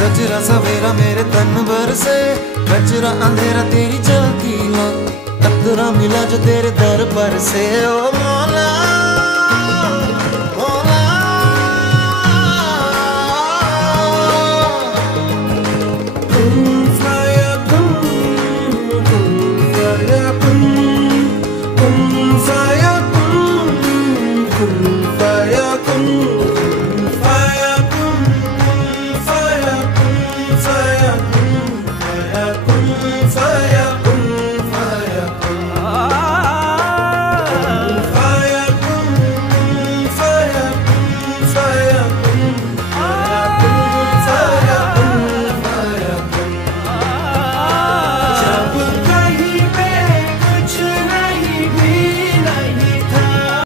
सजरा सवेरा मेरे तन भर से, कचरा अंधेरा तेरी जलती ला, कतरा मिला जो तेरे दर पर से। ओ